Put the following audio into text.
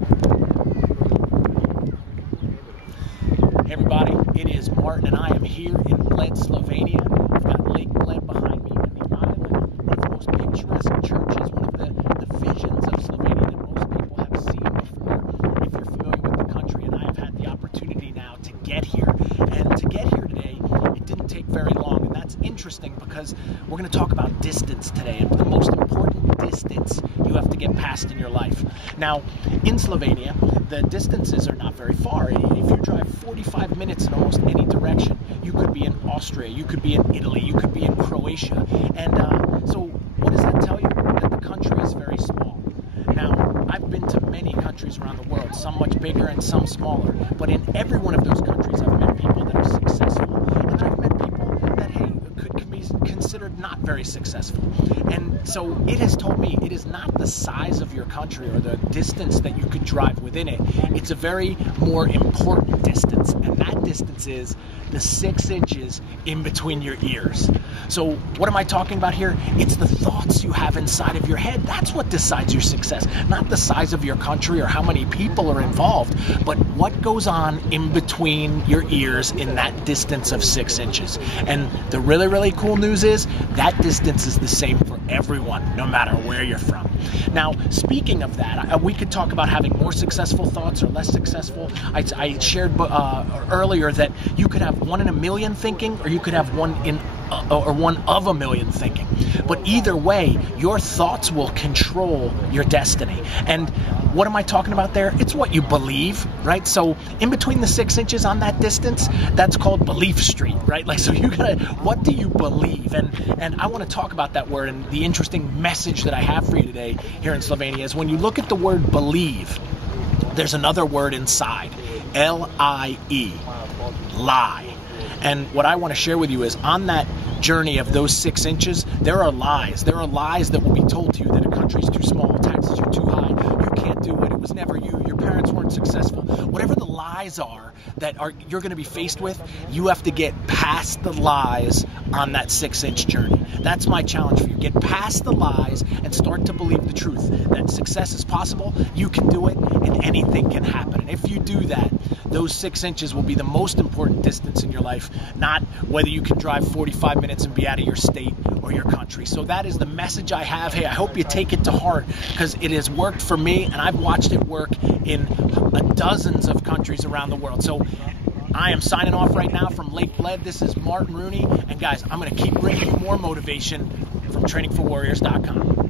Hey everybody, it is Martin and I am here in Bled, Slovenia. I've got Lake Bled behind me and the island, one of the most picturesque churches, one of the visions of Slovenia that most people have seen before if you're familiar with the country. And I have had the opportunity now to get here. And to get here today, it didn't take very long. And that's interesting because we're going to talk about distance today and the most important distance you have to get past in your life. Now, in Slovenia, the distances are not very far. If you drive 45 minutes in almost any direction, you could be in Austria, you could be in Italy, you could be in Croatia. And so what does that tell you? That the country is very small. Now, I've been to many countries around the world, some much bigger and some smaller. But in every one of those countries, I've met people that are successful. And then I've met people that, hey, could be considered not very successful. And so it has told me it is not the size of your country or the distance that you could drive within it. It's a very more important distance, and that distance is the 6 inches in between your ears. So what am I talking about here? It's the thoughts you have inside of your head. That's what decides your success, not the size of your country or how many people are involved, but what goes on in between your ears in that distance of 6 inches. And the really, really cool news is that distance is the same for everyone, no matter where you're from. Now, speaking of that, we could talk about having more successful thoughts or less successful. I shared earlier that you could have 1 in a million thinking, or you could have 1 of a million thinking. But either way, your thoughts will control your destiny. And what am I talking about there? It's what you believe, right? So in between the 6 inches on that distance, that's called belief street, right? Like, so you gotta, what do you believe? And I want to talk about that word, and the interesting message that I have for you today here in Slovenia is when you look at the word believe, there's another word inside, L-I-E, lie. And what I want to share with you is on that journey of those 6 inches, there are lies. There are lies that will be told to you that a country's too small, taxes are too high, you can't do it, it was never you, your parents weren't successful. Whatever the lies are that you're going to be faced with, you have to get past the lies on that 6-inch journey. That's my challenge for you. Get past the lies and start to believe the truth that success is possible, you can do it, and anything can happen. And if you do that, those 6 inches will be the most important distance in your life, not whether you can drive 45 minutes and be out of your state or your country. So that is the message I have. Hey, I hope you take it to heart because it has worked for me, and I've watched it work in dozens of countries around the world. So I am signing off right now from Lake Bled. This is Martin Rooney, and guys, I'm going to keep bringing you more motivation from trainingforwarriors.com.